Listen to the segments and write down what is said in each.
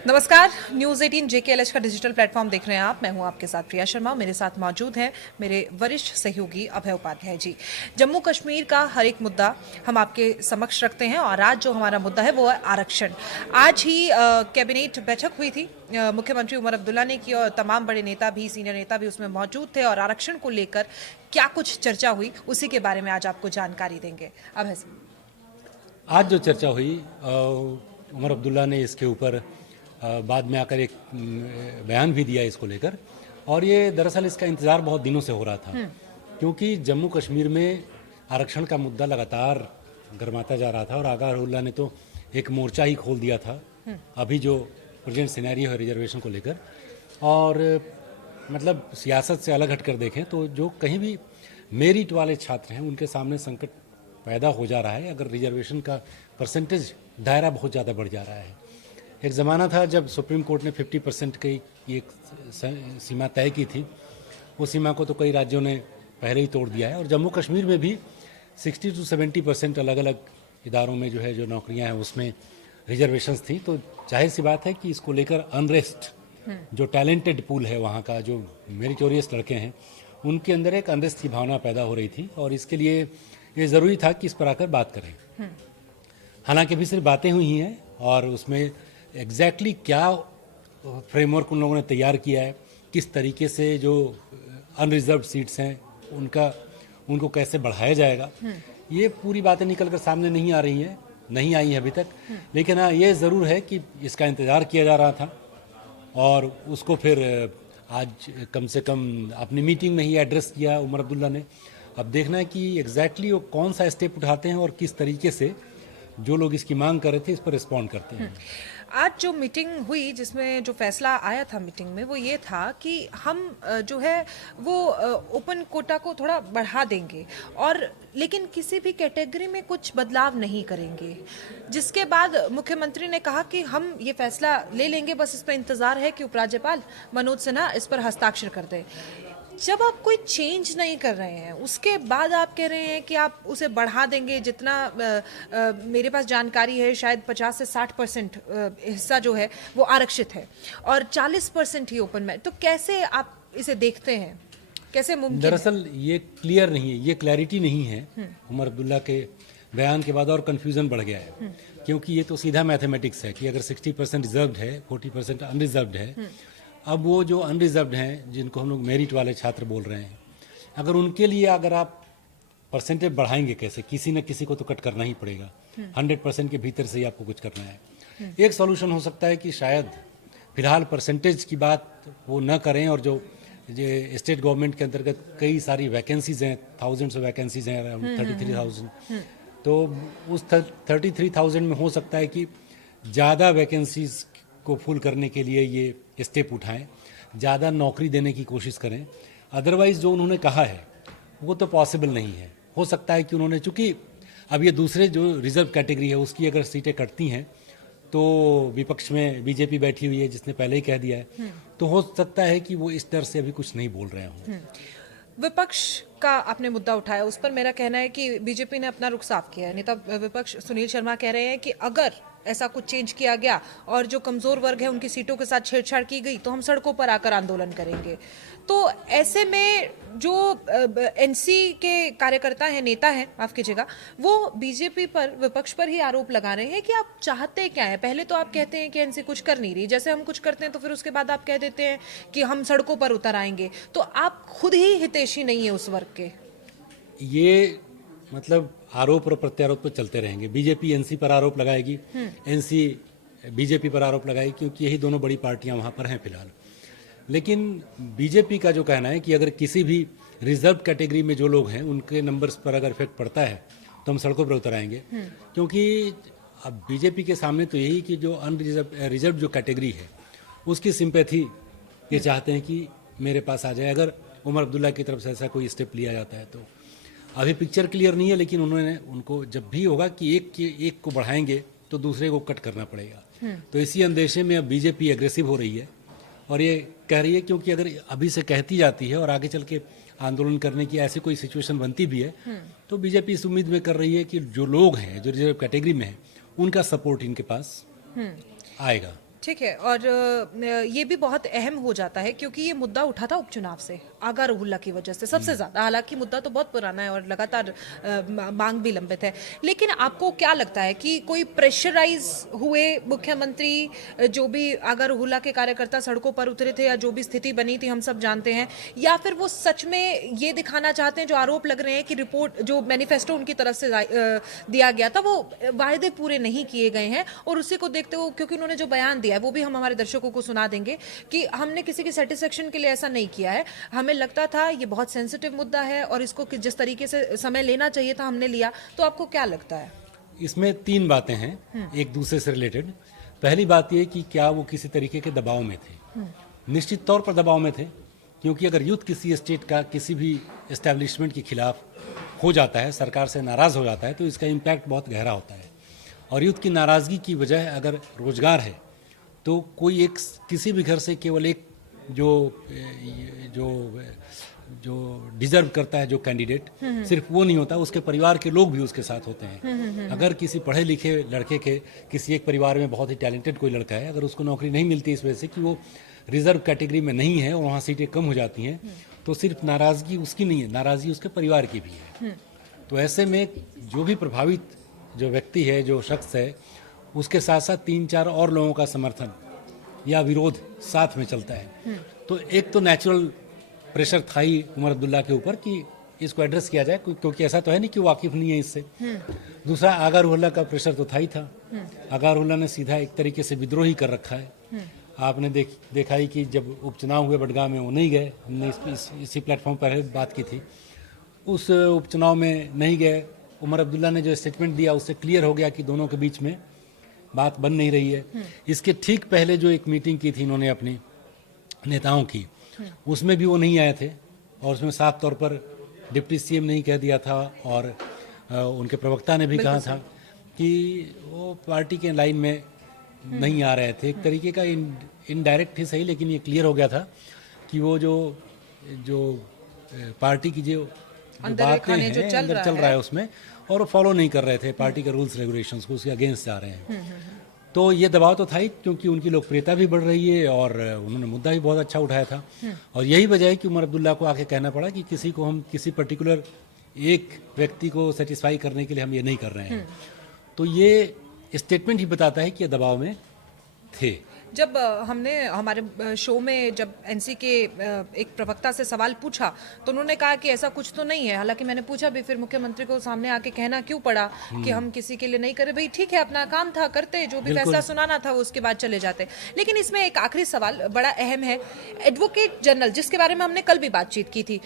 नमस्कार। News 18 JKLH का digital platform देख रहे हैं आप। मैं हूं आपके साथ प्रिया शर्मा। मेरे साथ मौजूद हैं मेरे वरिष्ठ सहयोगी अभय उपाध्याय जी। जम्मू कश्मीर का हर एक मुद्दा हम आपके समक्ष रखते हैं और आज जो हमारा मुद्दा है वो है आरक्षण। आज ही कैबिनेट बैठक हुई थी, मुख्यमंत्री उमर अब्दुल्ला ने की और तमाम बड़े नेता भी, सीनियर नेता भी उसमें मौजूद थे और आरक्षण को लेकर क्या कुछ चर्चा हुई उसी के बारे में आज आपको जानकारी देंगे। अभय सिंह, आज जो चर्चा हुई उमर अब्दुल्ला ने इसके ऊपर बाद में आकर एक बयान भी दिया इसको लेकर, और ये दरअसल इसका इंतज़ार बहुत दिनों से हो रहा था, क्योंकि जम्मू कश्मीर में आरक्षण का मुद्दा लगातार गरमाता जा रहा था और आगा रुल्ला ने तो एक मोर्चा ही खोल दिया था अभी जो प्रेजेंट सिनेरियो है रिजर्वेशन को लेकर। और मतलब सियासत से अलग हटकर देखें तो जो कहीं भी मेरिट वाले छात्र हैं उनके सामने संकट पैदा हो जा रहा है अगर रिजर्वेशन का परसेंटेज दायरा बहुत ज़्यादा बढ़ जा रहा है। एक ज़माना था जब सुप्रीम कोर्ट ने 50% की एक सीमा तय की थी, उस सीमा को तो कई राज्यों ने पहले ही तोड़ दिया है और जम्मू कश्मीर में भी 60 से 70% अलग अलग इदारों में जो है जो नौकरियां हैं उसमें रिजर्वेशंस थी। तो जाहिर सी बात है कि इसको लेकर अनरेस्ट, जो टैलेंटेड पूल है वहाँ का, जो मेरिटोरियस लड़के हैं, उनके अंदर एक अनरेस्ट की भावना पैदा हो रही थी और इसके लिए ये ज़रूरी था कि इस पर आकर बात करें। हालांकि अभी सिर्फ बातें हुई हैं और उसमें एग्जैक्टली क्या फ्रेमवर्क उन लोगों ने तैयार किया है, किस तरीके से जो अनरिजर्व्ड सीट्स हैं उनको कैसे बढ़ाया जाएगा, ये पूरी बातें निकल कर सामने नहीं आ रही हैं, नहीं आई हैं अभी तक। लेकिन हाँ, ये ज़रूर है कि इसका इंतज़ार किया जा रहा था और उसको फिर आज कम से कम अपनी मीटिंग में ही एड्रेस किया उमर अब्दुल्ला ने। अब देखना है कि एग्जैक्टली वो कौन सा स्टेप उठाते हैं और किस तरीके से जो लोग इसकी मांग कर रहे थे इस पर रिस्पॉन्ड करते हैं। आज जो मीटिंग हुई जिसमें जो फैसला आया था मीटिंग में वो ये था कि हम जो है वो ओपन कोटा को थोड़ा बढ़ा देंगे और लेकिन किसी भी कैटेगरी में कुछ बदलाव नहीं करेंगे, जिसके बाद मुख्यमंत्री ने कहा कि हम ये फैसला ले लेंगे, बस इस पर इंतजार है कि उपराज्यपाल मनोज सिन्हा इस पर हस्ताक्षर कर दें। जब आप कोई चेंज नहीं कर रहे हैं उसके बाद आप कह रहे हैं कि आप उसे बढ़ा देंगे, जितना मेरे पास जानकारी है शायद 50 से 60% हिस्सा जो है वो आरक्षित है और 40% ही ओपन में। तो कैसे आप इसे देखते हैं, कैसे मुमकिन दरअसल ये क्लियर नहीं है, ये क्लैरिटी नहीं है। उमर अब्दुल्ला के बयान के बाद और कन्फ्यूज़न बढ़ गया है, क्योंकि ये तो सीधा मैथमेटिक्स है कि अगर 60% रिजर्व्ड है, 40% अनरिजर्व्ड है। अब वो जो अनरिजर्व्ड हैं, जिनको हम लोग मेरिट वाले छात्र बोल रहे हैं, अगर उनके लिए अगर आप परसेंटेज बढ़ाएंगे कैसे, किसी न किसी को तो कट करना ही पड़ेगा। 100% के भीतर से ही आपको कुछ करना है। एक सॉल्यूशन हो सकता है कि शायद फिलहाल परसेंटेज की बात वो न करें और जो स्टेट गवर्नमेंट के अंतर्गत कई सारी वैकेंसीज हैं, थाउजेंड्स ऑफ वैकेंसीज हैं, अराउंड 33,000, तो उस 33,000 में हो सकता है कि ज़्यादा वैकेंसीज को फुल करने के लिए ये स्टेप उठाएं, ज़्यादा नौकरी देने की कोशिश करें। अदरवाइज़ जो उन्होंने कहा है वो तो पॉसिबल नहीं है। हो सकता है कि उन्होंने, चूँकि अब ये दूसरे जो रिजर्व कैटेगरी है उसकी अगर सीटें कटती हैं तो विपक्ष में बीजेपी बैठी हुई है जिसने पहले ही कह दिया है, तो हो सकता है कि वो इस डर से अभी कुछ नहीं बोल रहे हों। विपक्ष का आपने मुद्दा उठाया, उस पर मेरा कहना है कि बीजेपी ने अपना रुख साफ किया है। नेता विपक्ष सुनील शर्मा कह रहे हैं कि अगर ऐसा कुछ चेंज किया गया और जो कमजोर वर्ग है उनकी सीटों के साथ छेड़छाड़ की गई तो हम सड़कों पर आकर आंदोलन करेंगे। तो ऐसे में जो एनसी के कार्यकर्ता हैं, नेता हैं, माफ कीजिएगा, वो बीजेपी पर, विपक्ष पर ही आरोप लगा रहे हैं कि आप चाहते क्या है। पहले तो आप कहते हैं कि एनसी कुछ कर नहीं रही, जैसे हम कुछ करते हैं तो फिर उसके बाद आप कह देते हैं कि हम सड़कों पर उतर आएंगे। तो आप खुद ही हितैषी नहीं है उस वर्ग के। ये मतलब आरोप और प्रत्यारोप तो चलते रहेंगे। बीजेपी एनसी पर आरोप लगाएगी, एनसी बीजेपी पर आरोप लगाएगी, क्योंकि यही दोनों बड़ी पार्टियां वहां पर हैं फिलहाल। लेकिन बीजेपी का जो कहना है कि अगर किसी भी रिजर्व कैटेगरी में जो लोग हैं उनके नंबर्स पर अगर इफेक्ट पड़ता है तो हम सड़कों पर उतर आएंगे, क्योंकि अब बीजेपी के सामने तो यही कि जो रिजर्व जो कैटेगरी है उसकी सिंपैथी ये चाहते हैं कि मेरे पास आ जाए अगर उमर अब्दुल्ला की तरफ से ऐसा कोई स्टेप लिया जाता है। तो अभी पिक्चर क्लियर नहीं है, लेकिन उनको जब भी होगा कि एक को बढ़ाएंगे तो दूसरे को कट करना पड़ेगा। तो इसी अंदेशे में अब बीजेपी एग्रेसिव हो रही है और ये कह रही है, क्योंकि अगर अभी से कहती जाती है और आगे चल के आंदोलन करने की ऐसी कोई सिचुएशन बनती भी है तो बीजेपी इस उम्मीद में कर रही है कि जो लोग हैं जो रिजर्व कैटेगरी में हैं उनका सपोर्ट इनके पास आएगा। ठीक है। और ये भी बहुत अहम हो जाता है क्योंकि ये मुद्दा उठा था उपचुनाव से, आगा रहुल्ला की वजह से सबसे ज्यादा। हालांकि मुद्दा तो बहुत पुराना है और लगातार मांग भी लंबित है, लेकिन आपको क्या लगता है कि कोई प्रेशराइज हुए मुख्यमंत्री, जो भी आगा रहुल्ला के कार्यकर्ता सड़कों पर उतरे थे या जो भी स्थिति बनी थी हम सब जानते हैं, या फिर वो सच में ये दिखाना चाहते हैं, जो आरोप लग रहे हैं कि रिपोर्ट जो मैनिफेस्टो उनकी तरफ से दिया गया था वो वायदे पूरे नहीं किए गए हैं, और उसी को देखते हुए क्योंकि उन्होंने जो बयान दिया है वो भी हम हमारे दर्शकों को सुना देंगे कि हमने किसी की सेटिस्फेक्शन के लिए ऐसा नहीं किया है, हमें लगता था ये बहुत सेंसिटिव मुद्दा है और इसको जिस तरीके से समय लेना चाहिए था हमने लिया। तो आपको क्या लगता है? इसमें तीन बातें हैं एक दूसरे से रिलेटेड। पहली बात ये कि क्या वो किसी तरीके के दबाव में थे। निश्चित तौर पर दबाव में थे, क्योंकि अगर यूथ किसी स्टेट का किसी भी एस्टेब्लिशमेंट के खिलाफ हो जाता है, सरकार से नाराज़ हो जाता है, तो इसका इम्पैक्ट बहुत गहरा होता है। और यूथ की नाराज़गी की वजह अगर रोजगार है तो कोई एक किसी भी घर से केवल एक जो जो जो डिजर्व करता है जो कैंडिडेट, सिर्फ वो नहीं होता, उसके परिवार के लोग भी उसके साथ होते हैं। अगर किसी पढ़े लिखे लड़के के किसी एक परिवार में बहुत ही टैलेंटेड कोई लड़का है, अगर उसको नौकरी नहीं मिलती इस वजह से कि वो रिजर्व कैटेगरी में नहीं है और वहाँ सीटें कम हो जाती हैं, तो सिर्फ नाराज़गी उसकी नहीं है, नाराज़गी उसके परिवार की भी है। तो ऐसे में जो भी प्रभावित जो व्यक्ति है, जो शख्स है, उसके साथ साथ 3-4 और लोगों का समर्थन या विरोध साथ में चलता है। तो एक तो नेचुरल प्रेशर था ही उमर अब्दुल्ला के ऊपर कि इसको एड्रेस किया जाए, क्योंकि ऐसा तो है नहीं कि वाकिफ नहीं है इससे। दूसरा, आगा रहुल्ला का प्रेशर तो था ही था। आगा रहुल्ला ने सीधा एक तरीके से विद्रोह ही कर रखा है। आपने देखा ही कि जब उपचुनाव हुए बडगाम में वो नहीं गए, हमने इसी प्लेटफॉर्म पर बात की थी, उस उपचुनाव में नहीं गए। उमर अब्दुल्ला ने जो स्टेटमेंट दिया उससे क्लियर हो गया कि दोनों के बीच में बात बन नहीं रही है। इसके ठीक पहले जो एक मीटिंग की थी इन्होंने अपनी नेताओं की, उसमें भी वो नहीं आए थे, और उसमें साफ तौर पर डिप्टी सीएम ने ही कह दिया था और उनके प्रवक्ता ने भी कहा था कि वो पार्टी के लाइन में नहीं आ रहे थे। एक तरीके का इनडायरेक्ट ही सही, लेकिन ये क्लियर हो गया था कि वो जो पार्टी की जो बातें हैं, जो अंदर चल रहा है उसमें, और वो फॉलो नहीं कर रहे थे पार्टी के रूल्स रेगुलेशंस को, उसके अगेंस्ट जा रहे हैं। तो ये दबाव तो था ही, क्योंकि उनकी लोकप्रियता भी बढ़ रही है और उन्होंने मुद्दा भी बहुत अच्छा उठाया था। और यही वजह है कि उमर अब्दुल्ला को आके कहना पड़ा कि किसी पर्टिकुलर एक व्यक्ति को सेटिस्फाई करने के लिए हम ये नहीं कर रहे हैं। तो ये स्टेटमेंट ही बताता है कि ये दबाव में थे। जब हमने हमारे शो में जब एनसी के एक प्रवक्ता से सवाल पूछा तो उन्होंने कहा कि ऐसा कुछ तो नहीं है। हालांकि मैंने पूछा भी, फिर मुख्यमंत्री को सामने आके कहना क्यों पड़ा कि हम किसी के लिए नहीं करे। भाई ठीक है, अपना काम था, करते, जो भी फैसला सुनाना था वो उसके बाद चले जाते। लेकिन इसमें एक आखिरी सवाल बड़ा अहम है। एडवोकेट जनरल, जिसके बारे में हमने कल भी बातचीत की थी,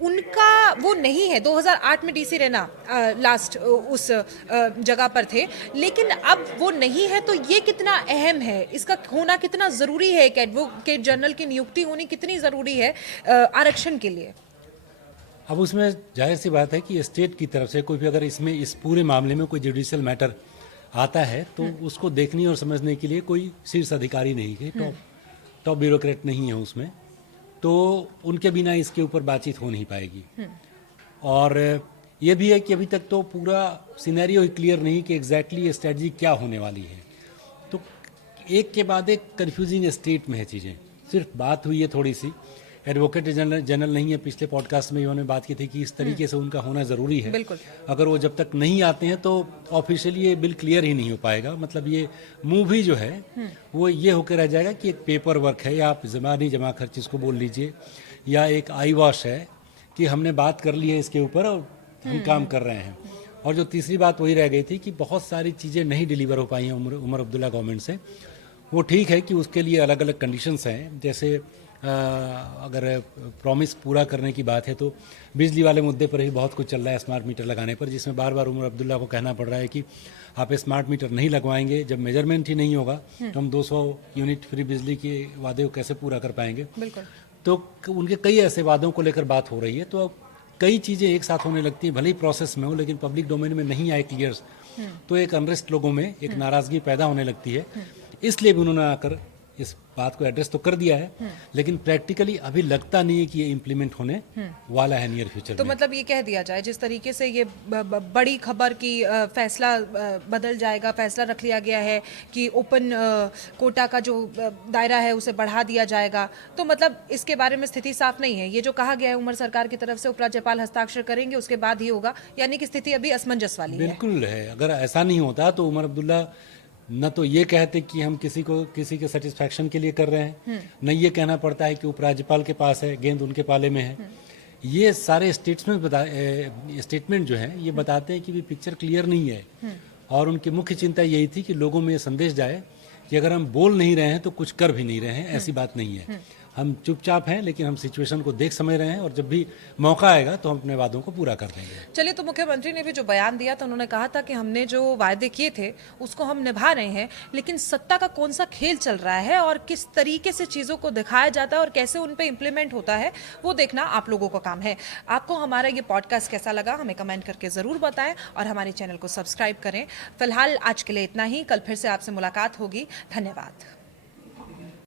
उनका वो नहीं है। 2008 में डीसी रैना लास्ट उस जगह पर थे, लेकिन अब वो नहीं है। तो ये कितना अहम है, इसका होना कितना ज़रूरी है, कि एडवोकेट जनरल की नियुक्ति होनी कितनी ज़रूरी है आरक्षण के लिए? अब उसमें जाहिर सी बात है कि स्टेट की तरफ से कोई भी अगर इसमें इस पूरे मामले में कोई जुडिशियल मैटर आता है तो उसको देखने और समझने के लिए कोई शीर्ष अधिकारी नहीं है, टॉप ब्यूरोक्रेट नहीं है उसमें, तो उनके बिना इसके ऊपर बातचीत हो नहीं पाएगी। और ये भी है कि अभी तक तो पूरा सिनेरियो ही क्लियर नहीं कि एग्जैक्टली ये स्ट्रेटजी क्या होने वाली है। तो एक के बाद एक कंफ्यूजिंग स्टेट में है चीज़ें। सिर्फ बात हुई है थोड़ी सी, एडवोकेट जनरल नहीं है। पिछले पॉडकास्ट में उन्होंने बात की थी कि इस तरीके से उनका होना ज़रूरी है। बिल्कुल। अगर वो जब तक नहीं आते हैं तो ऑफिशियली ये बिल क्लियर ही नहीं हो पाएगा। मतलब ये मूव ही जो है वो ये होकर रह जाएगा कि एक पेपर वर्क है, या आप ज़मानी जमा खर्च इसको बोल लीजिए, या एक आई वॉश है कि हमने बात कर ली है इसके ऊपर और हम काम कर रहे हैं। और जो तीसरी बात वही रह गई थी कि बहुत सारी चीज़ें नहीं डिलीवर हो पाई हैं उमर अब्दुल्ला गवर्नमेंट से। वो ठीक है कि उसके लिए अलग अलग कंडीशंस हैं, जैसे अगर प्रॉमिस पूरा करने की बात है तो बिजली वाले मुद्दे पर ही बहुत कुछ चल रहा है, स्मार्ट मीटर लगाने पर, जिसमें बार बार उमर अब्दुल्ला को कहना पड़ रहा है कि आप स्मार्ट मीटर नहीं लगवाएंगे जब मेजरमेंट ही नहीं होगा तो हम 200 यूनिट फ्री बिजली के वादे को कैसे पूरा कर पाएंगे। बिल्कुल। तो उनके कई ऐसे वादों को लेकर बात हो रही है। तो अब कई चीज़ें एक साथ होने लगती हैं, भले ही प्रोसेस में हो लेकिन पब्लिक डोमेन में नहीं आए क्लियर, तो एक अनरेस्ट लोगों में एक नाराज़गी पैदा होने लगती है। इसलिए भी उन्होंने आकर इस बात को एड्रेस तो कर दिया है, लेकिन प्रैक्टिकली अभी लगता नहीं है कि ये इम्प्लीमेंट होने वाला है नियर फ्यूचर तो में। मतलब ये कह दिया जाए जिस तरीके से ये बड़ी खबर की फैसला बदल जाएगा, फैसला रख लिया गया है कि ओपन कोटा का जो दायरा है उसे बढ़ा दिया जाएगा, तो मतलब इसके बारे में स्थिति साफ नहीं है। ये जो कहा गया है उमर सरकार की तरफ से उपराज्यपाल हस्ताक्षर करेंगे उसके बाद ही होगा, यानी कि स्थिति अभी असमंजस वाली है। बिल्कुल है, अगर ऐसा नहीं होता तो उमर अब्दुल्ला न तो ये कहते कि हम किसी के सेटिस्फैक्शन के लिए कर रहे हैं, न ये कहना पड़ता है कि उपराज्यपाल के पास है, गेंद उनके पाले में है। ये सारे स्टेटमेंट जो है ये बताते हैं कि भी पिक्चर क्लियर नहीं है, और उनकी मुख्य चिंता यही थी कि लोगों में ये संदेश जाए कि अगर हम बोल नहीं रहे हैं तो कुछ कर भी नहीं रहे हैं, ऐसी बात नहीं है। हम चुपचाप हैं, लेकिन हम सिचुएशन को देख समझ रहे हैं, और जब भी मौका आएगा तो हम अपने वादों को पूरा कर देंगे। चलिए, तो मुख्यमंत्री ने भी जो बयान दिया था उन्होंने कहा था कि हमने जो वायदे किए थे उसको हम निभा रहे हैं, लेकिन सत्ता का कौन सा खेल चल रहा है और किस तरीके से चीज़ों को दिखाया जाता है और कैसे उन पे इम्प्लीमेंट होता है वो देखना आप लोगों का काम है। आपको हमारा ये पॉडकास्ट कैसा लगा हमें कमेंट करके ज़रूर बताएं और हमारे चैनल को सब्सक्राइब करें। फिलहाल आज के लिए इतना ही, कल फिर से आपसे मुलाकात होगी। धन्यवाद।